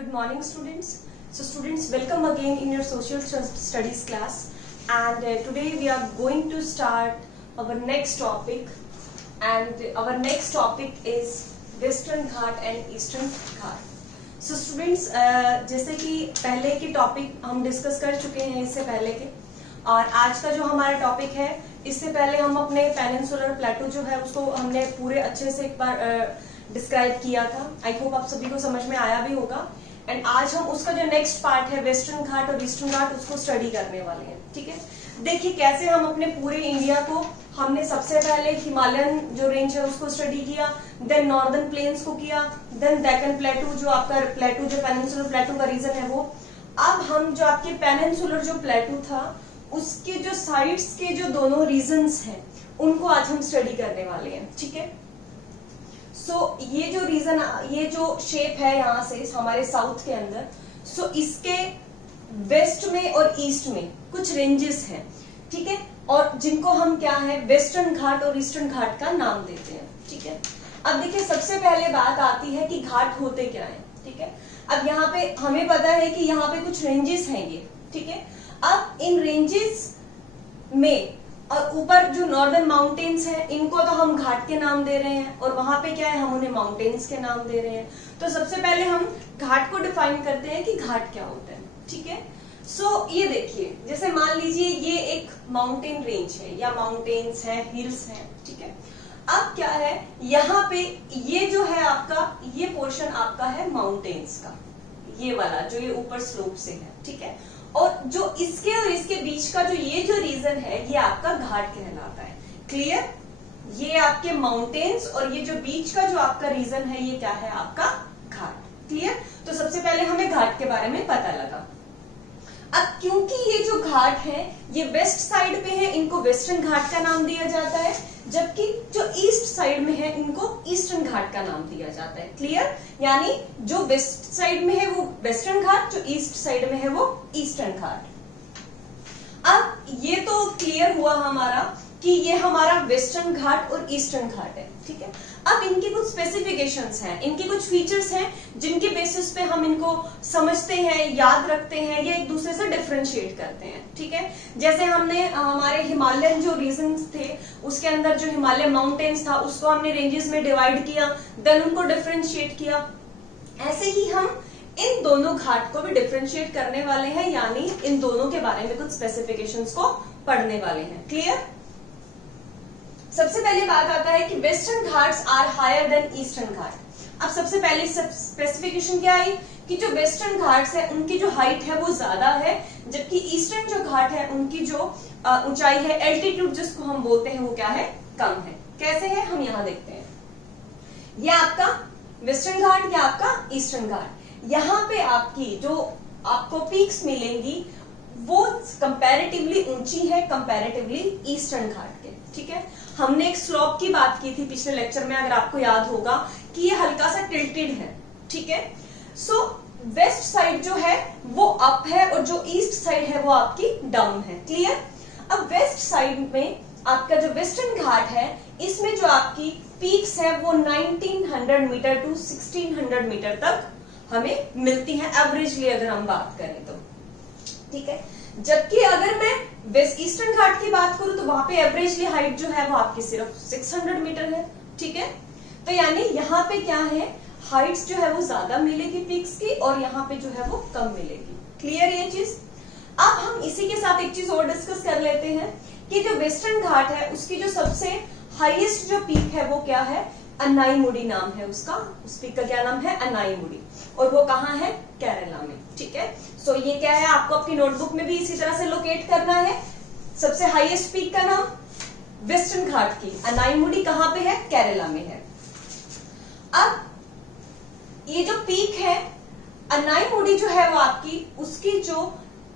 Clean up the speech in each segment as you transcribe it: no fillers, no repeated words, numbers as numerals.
Good morning, students. So students, welcome again in your social studies class, and today we are going to start our next topic, and our next topic is Western Ghat and Eastern Ghat. So students, जैसे कि पहले के topic हम discuss कर चुके हैं इससे पहले के, और आज का जो हमारा टॉपिक है, इससे पहले हम अपने पेनिनसुलर प्लेटो जो है उसको हमने पूरे अच्छे से एक बार डिस्क्राइब किया था। आई होप आप सभी को समझ में आया भी होगा। एंड आज हम उसका जो नेक्स्ट पार्ट है वेस्टर्न घाट और ईस्टर्न घाट उसको स्टडी करने वाले हैं। ठीक है, देखिए कैसे हम अपने पूरे इंडिया को, हमने सबसे पहले हिमालयन जो रेंज है उसको स्टडी किया, देन नॉर्दर्न प्लेन्स को किया, देन डेक्कन प्लेटू जो आपका प्लेटू जो पेनिनसुलर प्लेटू का रीजन है वो। अब हम जो आपके पेनिनसुलर जो प्लेटू था उसके जो साइड्स के जो दोनों रीजन्स हैं उनको आज हम स्टडी करने वाले हैं। ठीक है, सो ये जो रीजन, ये जो शेप है यहाँ से हमारे साउथ के अंदर, सो इसके वेस्ट में और ईस्ट में कुछ रेंजेस हैं। ठीक है, और जिनको हम क्या है वेस्टर्न घाट और ईस्टर्न घाट का नाम देते हैं। ठीक है, अब देखिए सबसे पहले बात आती है कि घाट होते क्या है। ठीक है, अब यहाँ पे हमें पता है कि यहाँ पे कुछ रेंजेस हैं ये। ठीक है, अब इन रेंजेस में और ऊपर जो नॉर्दर्न माउंटेन्स हैं इनको तो हम घाट के नाम दे रहे हैं, और वहां पे क्या है हम उन्हें माउंटेन्स के नाम दे रहे हैं। तो सबसे पहले हम घाट को डिफाइन करते हैं कि घाट क्या होता है। ठीक है, सो ये देखिए, जैसे मान लीजिए ये एक माउंटेन रेंज है या माउंटेन्स है, हिल्स है। ठीक है, अब क्या है यहाँ पे ये जो है आपका ये पोर्शन आपका है माउंटेन्स का, ये वाला जो ये ऊपर स्लोप से है। ठीक है, और जो इसके और इसके बीच का जो ये जो रीजन है ये आपका घाट कहलाता है। क्लियर, ये आपके माउंटेन्स और ये जो बीच का जो आपका रीजन है ये क्या है आपका घाट। क्लियर, तो सबसे पहले हमें घाट के बारे में पता लगा। अब क्योंकि ये जो घाट है ये वेस्ट साइड पे है, इनको वेस्टर्न घाट का नाम दिया जाता है, जबकि जो ईस्ट साइड में है इनको ईस्टर्न घाट का नाम दिया जाता है। क्लियर, यानी जो वेस्ट साइड में है वो वेस्टर्न घाट, जो ईस्ट साइड में है वो ईस्टर्न घाट। अब ये तो क्लियर हुआ हमारा कि ये हमारा वेस्टर्न घाट और ईस्टर्न घाट है। ठीक है, अब इनकी कुछ स्पेसिफिकेशंस हैं, इनके कुछ फीचर्स हैं जिनके बेसिस पे हम इनको समझते हैं, याद रखते हैं या एक दूसरे से डिफरेंशिएट करते हैं। ठीक है, जैसे हमने हमारे हिमालयन जो रीजन्स थे उसके अंदर जो हिमालय माउंटेन्स था उसको हमने रेंजेस में डिवाइड किया, देन उनको डिफरेंशिएट किया। ऐसे ही हम इन दोनों घाट को भी डिफरेंशिएट करने वाले हैं, यानी इन दोनों के बारे में कुछ स्पेसिफिकेशंस को पढ़ने वाले हैं। क्लियर, सबसे पहले बात आता है कि Western Ghats are higher than Eastern Ghat. अब सबसे पहले स्पेसिफिकेशन क्या आई कि जो वेस्टर्न घाट्स है उनकी जो हाइट है वो ज्यादा है, जबकि ईस्टर्न जो घाट है उनकी जो ऊंचाई है, एल्टीट्यूड जिसको हम बोलते हैं, वो क्या है कम है। कैसे है हम यहाँ देखते हैं, ये आपका वेस्टर्न घाट या आपका ईस्टर्न घाट, यहाँ पे आपकी जो आपको पीक्स मिलेंगी वो कंपैरेटिवली ऊंची है कंपैरेटिवली ईस्टर्न घाट के। ठीक है, हमने एक स्लोप की बात की थी पिछले लेक्चर में, अगर आपको याद होगा कि ये हल्का सा टिल्टेड है। ठीक है, सो वेस्ट साइड जो है वो अप है और जो ईस्ट साइड है वो आपकी डाउन है। क्लियर, अब वेस्ट साइड में आपका जो वेस्टर्न घाट है इसमें जो आपकी पीक्स है वो 1900 मीटर टू 1600 मीटर तक हमें मिलती हैं एवरेजली, अगर हम बात करें तो। ठीक है, जबकि अगर मैं वेस्ट ईस्टर्न घाट की बात करूं तो वहां पे एवरेजली हाइट जो है वो आपकी सिर्फ 600 मीटर है। ठीक है, तो यानी यहाँ पे क्या है हाइट्स जो है वो ज्यादा मिलेगी पीक्स की, और यहाँ पे जो है वो कम मिलेगी। क्लियर ये चीज। अब हम इसी के साथ एक चीज और डिस्कस कर लेते हैं कि जो वेस्टर्न घाट है उसकी जो सबसे हाईएस्ट जो पीक है वो क्या है, अनाईमुडी नाम है उसका। उस पीक का क्या नाम है, अनाईमुडी, और वो कहाँ है, केरला में। ठीक है, सो ये क्या है आपको अपनी नोटबुक में भी इसी तरह से लोकेट करना है। सबसे हाईएस्ट पीक का नाम वेस्टर्न घाट की अनाईमुडी कहाँ पे है, केरला में है। अब ये जो पीक है अनाईमुडी जो है वो आपकी उसकी जो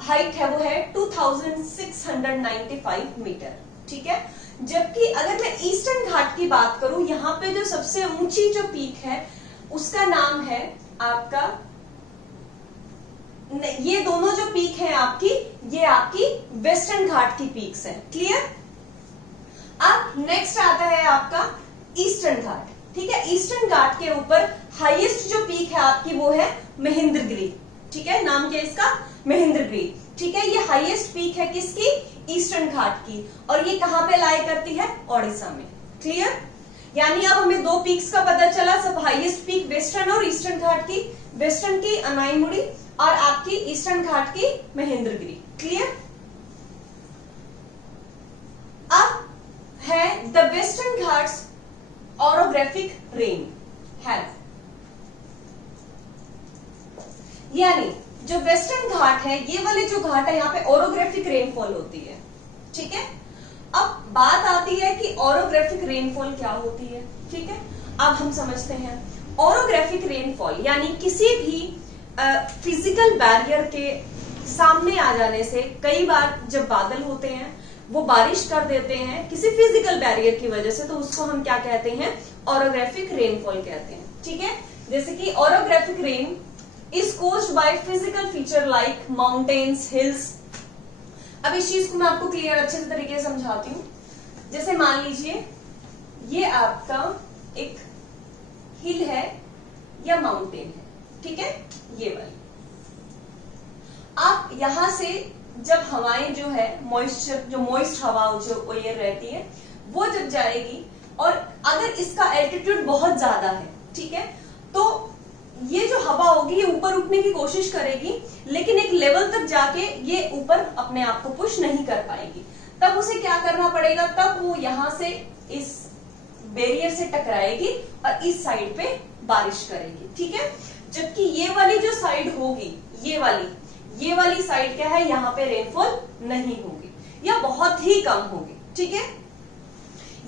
हाइट है वो है 2695 मीटर। ठीक है, जबकि अगर मैं ईस्टर्न घाट की बात करूं, यहाँ पे जो सबसे ऊंची जो पीक है उसका नाम है आपका, ये दोनों जो पीक है आपकी, ये आपकी वेस्टर्न घाट की पीक्स है। क्लियर, अब नेक्स्ट आता है आपका ईस्टर्न घाट। ठीक है, ईस्टर्न घाट के ऊपर हाईएस्ट जो पीक है आपकी वो है महेंद्रगिरी, ठीक है, नाम क्या है इसका, महेंद्रगिरी, ठीक है। ये हाईएस्ट पीक है किसकी, ईस्टर्न घाट की, और ये कहां पे लाई करती है, ओडिशा में। क्लियर, यानी अब हमें दो पीक्स का पता चला, सब हाईएस्ट पीक वेस्टर्न और ईस्टर्न घाट की, वेस्टर्न की अनाईमुड़ी और आपकी ईस्टर्न घाट की महेंद्रगिरी। क्लियर, अब है the western Ghats orographic rain है, यानी जो वेस्टर्न घाट है, ये वाले जो घाट है, यहाँ पे ऑरोग्राफिक रेनफॉल होती है, ठीक है। अब बात आती है कि ऑरोग्राफिक रेनफॉल क्या होती है, ठीक है। अब हम समझते हैं ऑरोग्राफिक रेनफॉल यानी किसी भी फिजिकल बैरियर के सामने आ जाने से, कई बार जब बादल होते हैं वो बारिश कर देते हैं किसी फिजिकल बैरियर की वजह से, तो उसको हम क्या कहते हैं, ऑरोग्राफिक रेनफॉल कहते हैं, ठीक है। जैसे कि orographic rain is caused by physical feature like mountains, hills. अब इस चीज को मैं आपको क्लियर अच्छे से तरीके से समझाती हूँ। जैसे मान लीजिए ये आपका एक हिल है या माउंटेन है, ठीक है, ये वाली। आप यहां से जब हवाएं जो है मॉइस्चर, जो मॉइस्ट हवा जो एयर रहती है, वो जब जाएगी, और अगर इसका एल्टीट्यूड बहुत ज्यादा है, ठीक है, तो ये जो हवा होगी ये ऊपर उठने की कोशिश करेगी, लेकिन एक लेवल तक जाके ये ऊपर अपने आप को पुश नहीं कर पाएगी। तब उसे क्या करना पड़ेगा, तब वो यहां से इस बैरियर से टकराएगी और इस साइड पे बारिश करेगी, ठीक है। जबकि ये वाली जो साइड होगी, ये वाली साइड क्या है, यहाँ पे रेनफॉल नहीं होगी या बहुत ही कम होगी, ठीक है।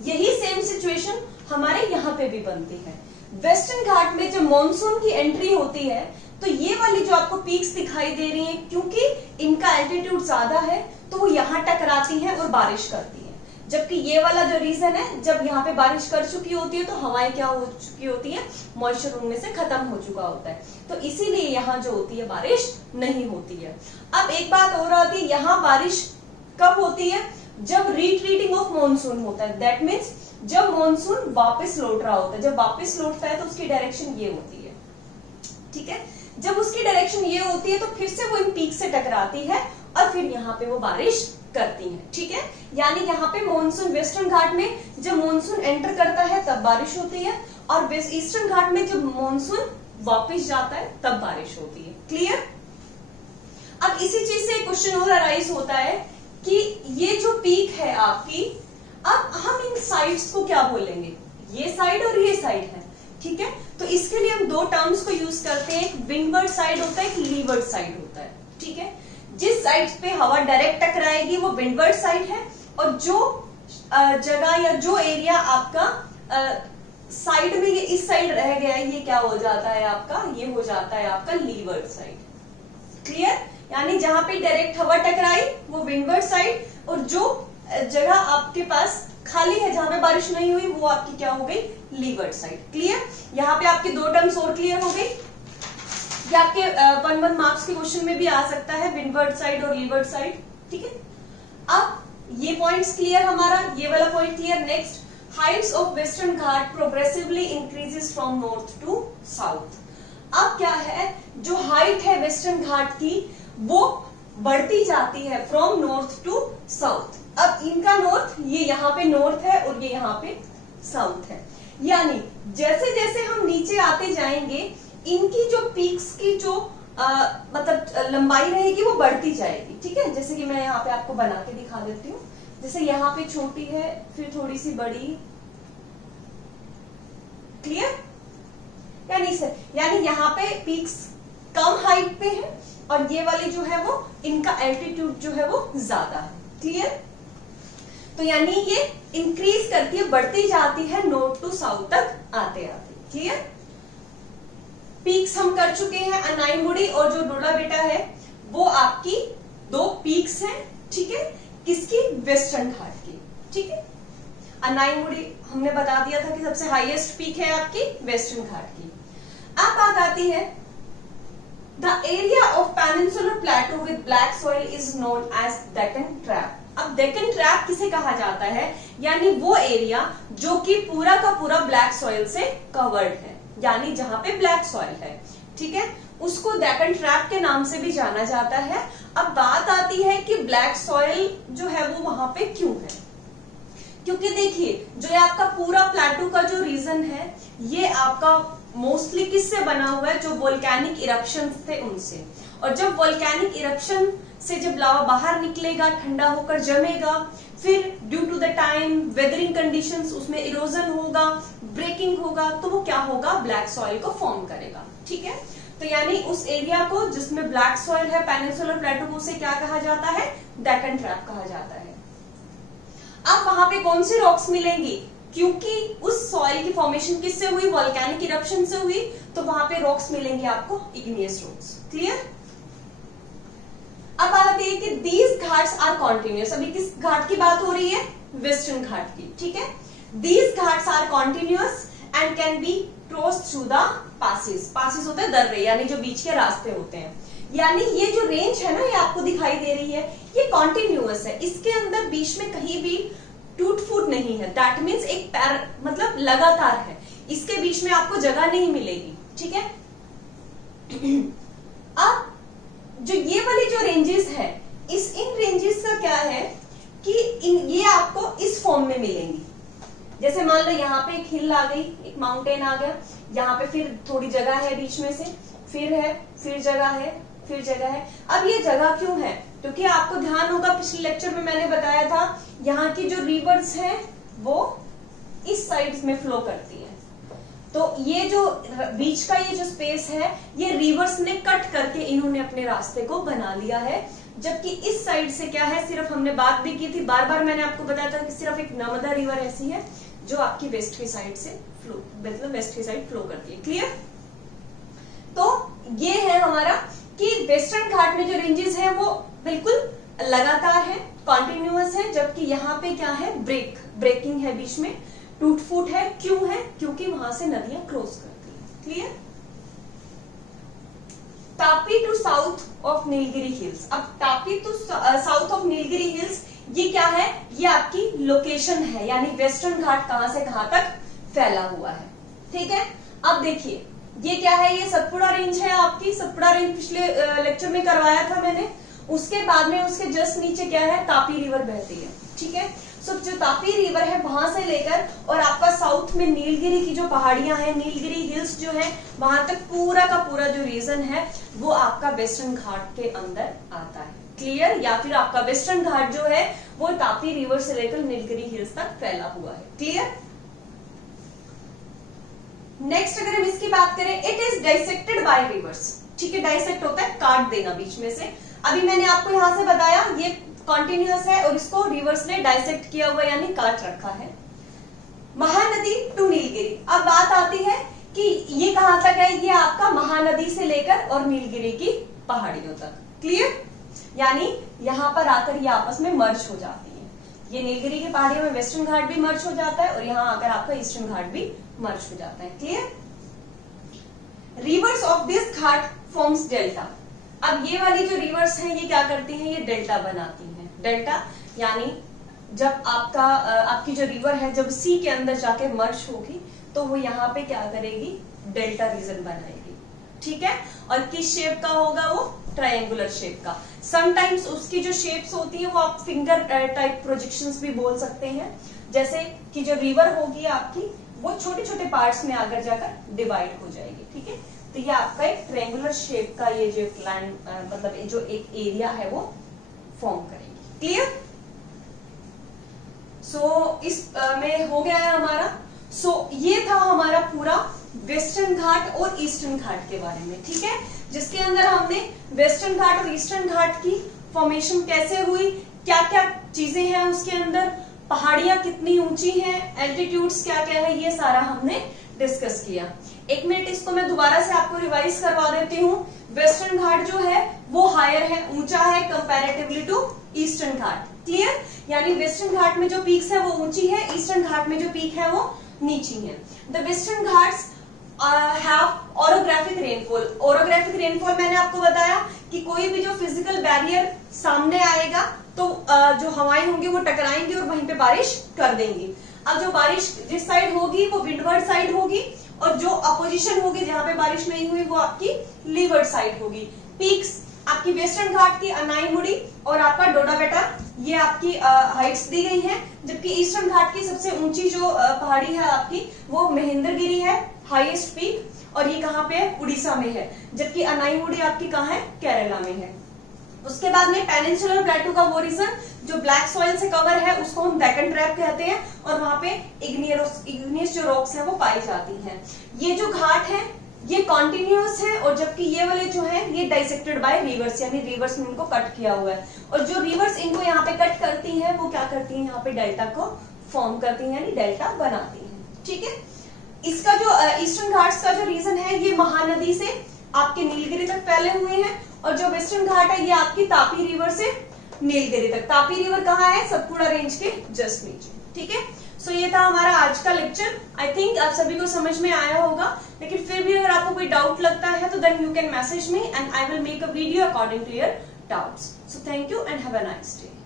यही सेम सिचुएशन हमारे यहाँ पे भी बनती है। वेस्टर्न घाट में जब मॉनसून की एंट्री होती है, तो ये वाली जो आपको पीक्स दिखाई दे रही हैं, क्योंकि इनका एल्टीट्यूड ज्यादा है तो वो यहाँ टकराती हैं और बारिश करती हैं। जबकि ये वाला जो रीजन है, जब यहाँ पे बारिश कर चुकी होती है तो हवाएं क्या हो चुकी होती है, मॉइस्चर उनमें से खत्म हो चुका होता है, तो इसीलिए यहाँ जो होती है बारिश नहीं होती है। अब एक बात और आती है, यहाँ बारिश कब होती है, जब रिट्रीटिंग ऑफ मॉनसून होता है। दैट मीन्स जब मॉनसून वापस लौट रहा होता है, जब वापस लौटता है तो उसकी डायरेक्शन ये होती है, ठीक है। जब उसकी डायरेक्शन ये होती है तो फिर से वो इन पीक से टकराती है और फिर यहाँ पे वो बारिश करती है, ठीक है। यानी यहाँ पे मॉनसून वेस्टर्न घाट में जब मॉनसून एंटर करता है तब बारिश होती है, और ईस्टर्न घाट में जब मॉनसून वापस जाता है तब बारिश होती है। क्लियर। अब इसी चीज से क्वेश्चन और अराइज होता है कि ये जो पीक है आपकी, अब हम इन साइड्स को क्या बोलेंगे, ये साइड और ये साइड है, ठीक है। तो इसके लिए हम दो टर्म्स को यूज करते हैं, एक विंडवर्ड साइड होता है, एक लीवर्ड साइड होता है, ठीक है। जिस साइड पे हवा डायरेक्ट टकराएगी वो विंडवर्ड साइड है, और जो जगह या जो एरिया आपका साइड में ये इस साइड रह गया है, ये क्या हो जाता है आपका, ये हो जाता है आपका लीवर्ड साइड। क्लियर। यानी जहां पे डायरेक्ट हवा टकराई वो विंडवर्ड साइड, और जो जगह आपके पास खाली है जहां पे बारिश नहीं हुई वो आपकी क्या हो गई, लीवर्ड साइड। क्लियर। यहाँ पे आपकी दो टर्म्स और क्लियर हो गई। ये आपके 1 मार्क्स के क्वेश्चन में भी आ सकता है, विंडवर्ड साइड और लीवर्ड साइड, ठीक है। अब ये पॉइंट्स क्लियर हमारा, ये वाला point clear. Next, heights of Western Ghat progressively increases from north to south. अब क्या है, जो हाइट है वेस्टर्न घाट की वो बढ़ती जाती है फ्रॉम नॉर्थ टू साउथ। अब इनका नॉर्थ, ये यहाँ पे नॉर्थ है और ये यहाँ पे साउथ है, यानी जैसे जैसे हम नीचे आते जाएंगे इनकी जो पीक्स की जो मतलब लंबाई रहेगी वो बढ़ती जाएगी, ठीक है। जैसे कि मैं यहाँ पे आपको बना के दिखा देती हूँ, जैसे यहाँ पे छोटी है फिर थोड़ी सी बड़ी। क्लियर। यानी यहाँ पे पीक्स कम हाइट पे है और ये वाली जो है वो इनका एल्टीट्यूड जो है वो ज्यादा है। क्लियर। तो यानी ये इंक्रीज करती है, बढ़ती जाती है नॉर्थ टू साउथ तक आते आते। क्लियर। पीक्स हम कर चुके हैं, अनाईमुड़ी और जो डोडा बेटा है वो आपकी दो पीक्स हैं, ठीक है, किसकी, वेस्टर्न घाट की, ठीक है। अनाईमुड़ी हमने बता दिया था कि सबसे हाईएस्ट पीक है आपकी वेस्टर्न घाट की। अब बात आती है, the area of peninsular plateau with black soil is known as Deccan trap. अब डेक्कन ट्रैप किसे कहा जाता है, यानी वो एरिया जो कि पूरा का पूरा ब्लैक सॉइल से कवर्ड है, यानी जहां पे ब्लैक सॉइल है, ठीक है, उसको डेक्कन ट्रैप के नाम से भी जाना जाता है। अब बात आती है कि ब्लैक सॉइल जो है वो वहां पे क्यों है, क्योंकि देखिए जो ये आपका पूरा प्लेटू का जो रीजन है ये आपका मोस्टली किससे बना हुआ है, जो वोल्केनिक इरप्शन थे उनसे। और जब वोल्केनिक इरप्शन से जब लावा बाहर निकलेगा, ठंडा होकर जमेगा, फिर due to the time weathering conditions उसमें इरोजन होगा, ब्रेकिंग होगा, तो वो क्या होगा, ब्लैक सॉइल को फॉर्म करेगा, ठीक है। तो यानी उस एरिया को जिसमें ब्लैक सॉइल है, पेनिनसुलर प्लेटू को, उसे क्या कहा जाता है, डेक्कन ट्रैप कहा जाता है। अब वहां पे कौन सी रॉक्स मिलेंगी, क्योंकि उस सॉइल की फॉर्मेशन किससे हुई, वोल्केनिक इरप्शन से हुई, तो वहां पे रॉक्स मिलेंगे आपको इग्नियस रॉक्स। क्लियर। अब बात आती है कि दीज घाट्स आर कॉन्टिन्यूअस। अभी किस घाट की बात हो रही है, वेस्टर्न घाट की, ठीक है। These ghats are continuous and can be cross through the passes. Passes होते हैं दर्रे, यानी जो बीच के रास्ते होते हैं। यानी ये जो रेंज है ना, ये आपको दिखाई दे रही है, ये कॉन्टिन्यूअस है, इसके अंदर बीच में कहीं भी टूट फूट नहीं है। दैट मीन्स एक मतलब लगातार है, इसके बीच में आपको जगह नहीं मिलेगी, ठीक है। अब जो ये वाली जो रेंजेस है, इन रेंजेस का क्या है कि ये आपको इस फॉर्म में मिलेंगी। जैसे मान लो यहाँ पे एक हिल आ गई, एक माउंटेन आ गया, यहाँ पे फिर थोड़ी जगह है बीच में से, फिर है, फिर जगह है, फिर जगह है। अब ये जगह क्यों है, क्योंकि आपको ध्यान होगा पिछले लेक्चर में मैंने बताया था, यहाँ की जो रिवर्स हैं वो इस साइड में फ्लो करती है। तो ये जो बीच का ये जो स्पेस है, ये रिवर्स ने कट करके इन्होंने अपने रास्ते को बना लिया है। जबकि इस साइड से क्या है, सिर्फ हमने बात भी की थी, बार बार मैंने आपको बताया था कि सिर्फ एक नर्मदा रिवर ऐसी है जो आपकी वेस्ट की साइड से फ्लो, मतलब वेस्ट की साइड फ्लो करती है। क्लियर। तो ये है हमारा कि वेस्टर्न घाट में जो रेंजेस है वो बिल्कुल लगातार है, कॉन्टिन्यूअस है, जबकि यहाँ पे क्या है, ब्रेकिंग है, बीच में टूट फूट है। क्यों है, क्योंकि वहां से नदियां क्रॉस करती है। Clear. Tapi to south of Nilgiri hills. अब Tapi to south of Nilgiri hills ये क्या है, ये आपकी लोकेशन है, यानी वेस्टर्न घाट कहां से कहां तक फैला हुआ है, ठीक है। अब देखिए ये क्या है, ये सतपुड़ा रेंज है आपकी। सतपुड़ा रेंज पिछले लेक्चर में करवाया था मैंने। उसके बाद में उसके जस्ट नीचे क्या है, तापी रिवर बहती है, ठीक है। सो जो तापी रिवर है वहां से लेकर और आपका साउथ में नीलगिरी की जो पहाड़ियां हैं, नीलगिरी हिल्स जो है, वहां तक पूरा का पूरा जो रीजन है वो आपका वेस्टर्न घाट के अंदर आता है। क्लियर। या फिर आपका वेस्टर्न घाट जो है वो तापी रिवर से लेकर नीलगिरी हिल्स तक फैला हुआ है। क्लियर। नेक्स्ट अगर हम इसकी बात करें, it is dissected by rivers, ठीक है। डाइसेक्ट होता है काट देना बीच में से। अभी मैंने आपको यहां से बताया ये कॉन्टिन्यूअस है और इसको रिवर्स ने डाइसेक्ट किया हुआ यानी काट रखा है। महानदी टू नीलगिरी। अब बात आती है कि ये कहां तक है, ये आपका महानदी से लेकर और नीलगिरी की पहाड़ियों तक। क्लियर। यानी यहां पर आकर ये आपस में मर्ज हो जाती है। ये नीलगिरी की पहाड़ियों में वेस्टर्न घाट भी मर्ज हो जाता है और यहां आकर आपका ईस्टर्न घाट भी मर्ज हो जाता है। Clear. Reverse of this Ghat forms delta. अब ये वाली जो रिवर्स हैं ये क्या करती हैं, ये डेल्टा बनाती हैं। डेल्टा यानी जब आपकी जो रिवर है जब सी के अंदर जाके मर्ज होगी तो वो यहाँ पे क्या करेगी, डेल्टा रीजन बनाएगी, ठीक है। और किस शेप का होगा वो, ट्रायंगुलर शेप का। समटाइम्स उसकी जो शेप्स होती है वो आप फिंगर टाइप प्रोजेक्शंस भी बोल सकते हैं। जैसे कि जो रिवर होगी आपकी वो छोटे छोटे पार्ट्स में आकर जाकर डिवाइड हो जाएगी, ठीक है। तो ये आपका एक ट्रायंगुलर शेप का ये जो लैंड मतलब जो एक एरिया है वो फॉर्म करेगी। क्लियर। सो इस में हो गया है हमारा। सो ये था हमारा पूरा वेस्टर्न घाट और ईस्टर्न घाट के बारे में, ठीक है। जिसके अंदर हमने वेस्टर्न घाट और ईस्टर्न घाट की फॉर्मेशन कैसे हुई, क्या क्या चीजें हैं उसके अंदर, पहाड़ियां कितनी ऊंची हैं, एल्टीट्यूड्स क्या क्या है, ये सारा हमने डिस्कस किया। एक मिनट इसको मैं दोबारा से आपको रिवाइज करवा देती हूँ। वेस्टर्न घाट जो है वो हायर है, ऊंचा है comparatively to Eastern Ghat. Clear. यानी वेस्टर्न घाट में जो पीक्स है वो ऊंची है, ईस्टर्न घाट में जो पीक है वो नीची है। The western Ghats have orographic rainfall. Orographic rainfall मैंने आपको बताया कि कोई भी जो फिजिकल बैरियर सामने आएगा तो जो हवाएं होंगी वो टकराएंगी और वहीं पे बारिश कर देंगी। अब जो बारिश जिस साइड होगी वो विंडवर्ड साइड होगी और जो अपोजिशन होगी जहां पे बारिश नहीं हुई वो आपकी लीवर्ड साइड होगी। पीक्स आपकी वेस्टर्न घाट की अनाईमुड़ी और आपका डोडा बेटा, ये आपकी हाइट्स दी गई है। जबकि ईस्टर्न घाट की सबसे ऊंची जो पहाड़ी है आपकी वो महेंद्रगिरी है, हाईएस्ट पीक, और ये कहाँ पे है, उड़ीसा में है। जबकि अनाईमुड़ी आपकी कहाँ है, केरला में है। उसके बाद में पेनिनसुलर प्लेटू का वो रीजन जो ब्लैक सॉइल से कवर है उसको हम डेक्कन ट्रैप कहते हैं, और वहां पे इग्नियस जो रॉक्स हैं वो पाई जाती हैं। ये जो घाट है ये कॉन्टिन्यूअस है, और जबकि ये वाले जो है ये डाइसेक्टेड बाय रिवर्स, यानी रिवर्स में इनको कट किया हुआ है। और जो रिवर्स इनको यहाँ पे कट करती है वो क्या करती है, यहाँ पे डेल्टा को फॉर्म करती है, यानी डेल्टा बनाती है। ठीक है, इसका जो ईस्टर्न घाट्स का जो रीजन है ये महानदी से आपके नीलगिरी तक फैले हुए हैं, और जो वेस्टर्न घाट है ये आपकी तापी रिवर से नीलगिरी तक। तापी रिवर कहाँ है, सतपुड़ा रेंज के जस्ट नीचे। ठीक है, सो ये था हमारा आज का लेक्चर। आई थिंक आप सभी को समझ में आया होगा, लेकिन फिर भी अगर आपको कोई डाउट लगता है तो then you can message me and I will make a video according to your doubts. So thank you and have a nice day.